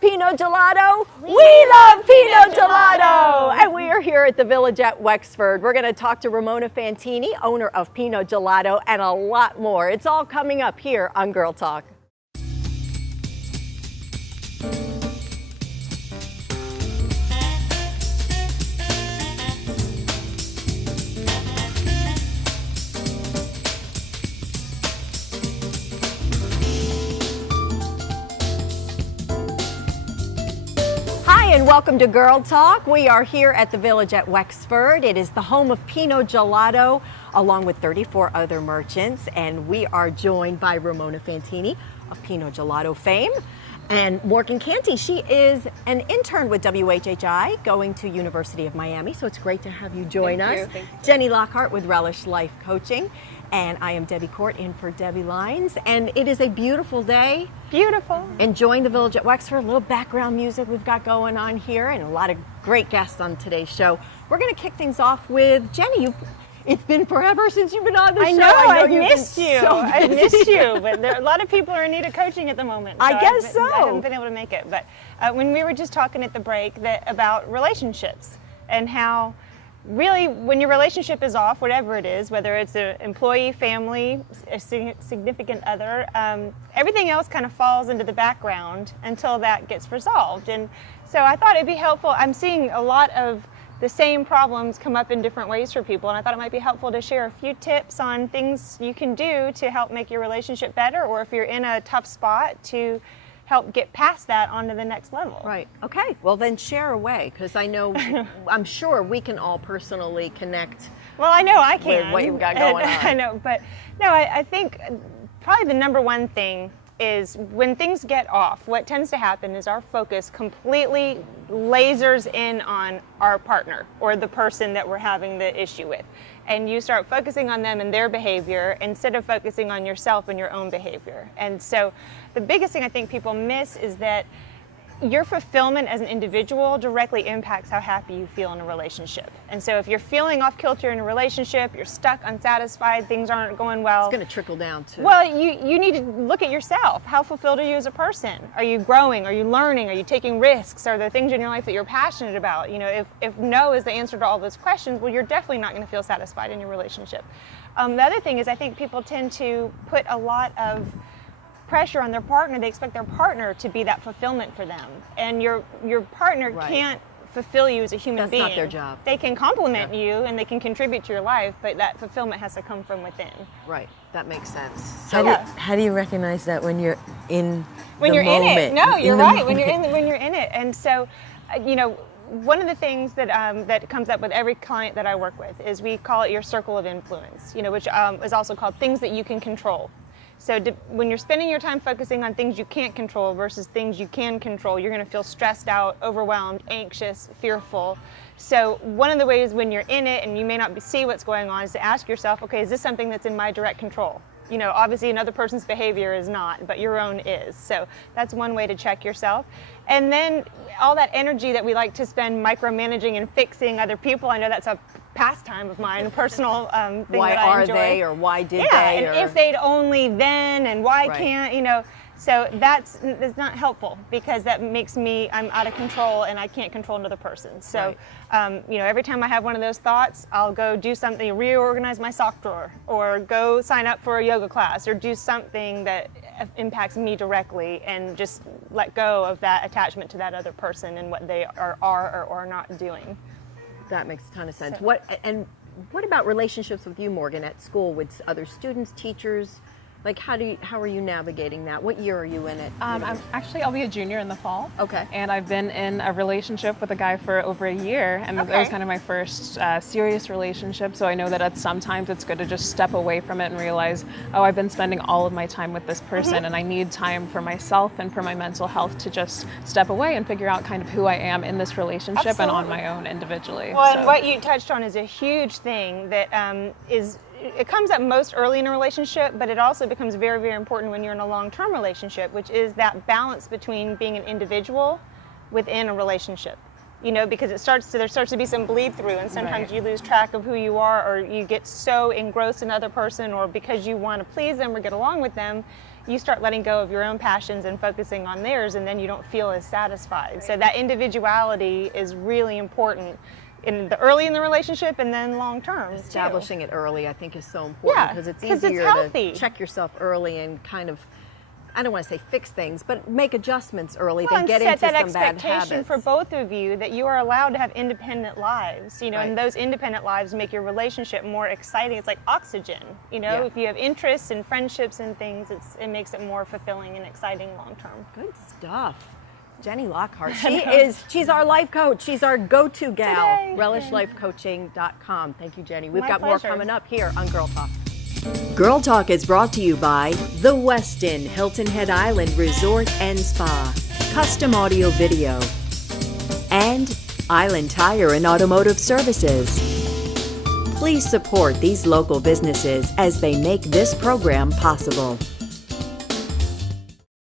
Pinot Gelato? We love Pinot Gelato! And we are here at the Village at Wexford. We're going to talk to Ramona Fantini, owner of Pinot Gelato, and a lot more. It's all coming up here on Girl Talk. And welcome to Girl Talk. We are here at the Village at Wexford. It is the home of Pinot Gelato, along with 34 other merchants. And we are joined by Ramona Fantini of Pinot Gelato fame, and Morgan Canty. She is an intern with WHHI, going to University of Miami. So it's great to have you join us. Thank you. Jenny Lockhart with Relish Life Coaching. And I am Debbie Court in for Debbie Lines. And it is a beautiful day. Beautiful. Enjoying the Village at Wexford. A little background music we've got going on here, and a lot of great guests on today's show. We're going to kick things off with Jenny. It's been forever since you've been on the show. I know I've missed you. So I missed you, but a lot of people are in need of coaching at the moment. So I guess so. I haven't been able to make it. But when we were just talking at the break about relationships and how really, when your relationship is off, whatever it is, whether it's an employee, family, a significant other, everything else kind of falls into the background until that gets resolved. And so I thought it'd be helpful. I'm seeing a lot of the same problems come up in different ways for people, and I thought it might be helpful to share a few tips on things you can do to help make your relationship better, or if you're in a tough spot, to help get past that onto the next level. Right. Okay. Well, then share away, because I know, I'm sure we can all personally connect. Well, I know I can. With what you've got going on. I know, but no, I think probably the number one thing is when things get off, what tends to happen is our focus completely lasers in on our partner or the person that we're having the issue with. And you start focusing on them and their behavior instead of focusing on yourself and your own behavior. And so the biggest thing I think people miss is that your fulfillment as an individual directly impacts how happy you feel in a relationship. And so if you're feeling off kilter in a relationship, you're stuck, unsatisfied, things aren't going well. It's going to trickle down to. Well, you need to look at yourself. How fulfilled are you as a person? Are you growing? Are you learning? Are you taking risks? Are there things in your life that you're passionate about? You know, if no is the answer to all those questions, well, you're definitely not going to feel satisfied in your relationship. The other thing is, I think people tend to put a lot of pressure on their partner. They expect their partner to be that fulfillment for them, and your partner can't fulfill you as a human being. That's not their job. They can compliment you and they can contribute to your life, but that fulfillment has to come from within. Right. That makes sense. So how do you recognize that when you're in when the you're moment? in it? No, you're the right. moment. When you're in it, and so you know. One of the things that that comes up with every client that I work with is we call it your circle of influence, you know, which is also called things that you can control. So when you're spending your time focusing on things you can't control versus things you can control, you're going to feel stressed out, overwhelmed, anxious, fearful. So one of the ways when you're in it and you may not see what's going on is to ask yourself, okay, is this something that's in my direct control? You know, obviously another person's behavior is not, but your own is. So that's one way to check yourself. And then all that energy that we like to spend micromanaging and fixing other people, I know that's a pastime of mine, a personal thing Why that I enjoy. are they, or why did Yeah, they? and or if they'd only then, and why can't, you know. So that's not helpful, because that makes me, I'm out of control and I can't control another person. So, you know, every time I have one of those thoughts, I'll go do something, reorganize my sock drawer, or go sign up for a yoga class, or do something that impacts me directly, and just let go of that attachment to that other person and what they are or are not doing. That makes a ton of sense. So. What about relationships with you, Morgan, at school with other students, teachers? Like, how are you navigating that? What year are you in it? I'll be a junior in the fall. Okay. And I've been in a relationship with a guy for over a year, and that was kind of my first serious relationship. So I know that sometimes it's good to just step away from it and realize, oh, I've been spending all of my time with this person, and I need time for myself and for my mental health to just step away and figure out kind of who I am in this relationship and on my own individually. Well, and what you touched on is a huge thing that it comes up most early in a relationship, but it also becomes very, very important when you're in a long-term relationship, which is that balance between being an individual within a relationship. You know, because there starts to be some bleed through, and sometimes you lose track of who you are, or you get so engrossed in another person, or because you want to please them or get along with them, you start letting go of your own passions and focusing on theirs, and then you don't feel as satisfied. So that individuality is really important early in the relationship and then long term. Establishing it early, I think, is so important, because it's easier healthy to check yourself early and kind of, I don't want to say fix things, but make adjustments early, well, then get and into set that some bad expectation habits. for both of you that you are allowed to have independent lives, you know, Right. and those independent lives make your relationship more exciting. It's like oxygen, you know, Yeah. if you have interests and friendships and things, it makes it more fulfilling and exciting long term. Good stuff. Jenny Lockhart, she's our life coach. She's our go-to gal. Today. RelishLifeCoaching.com. Thank you, Jenny. We've My got pleasure. more coming up here on Girl Talk. Girl Talk is brought to you by The Westin Hilton Head Island Resort and Spa, custom audio video, and Island Tire and Automotive Services. Please support these local businesses as they make this program possible.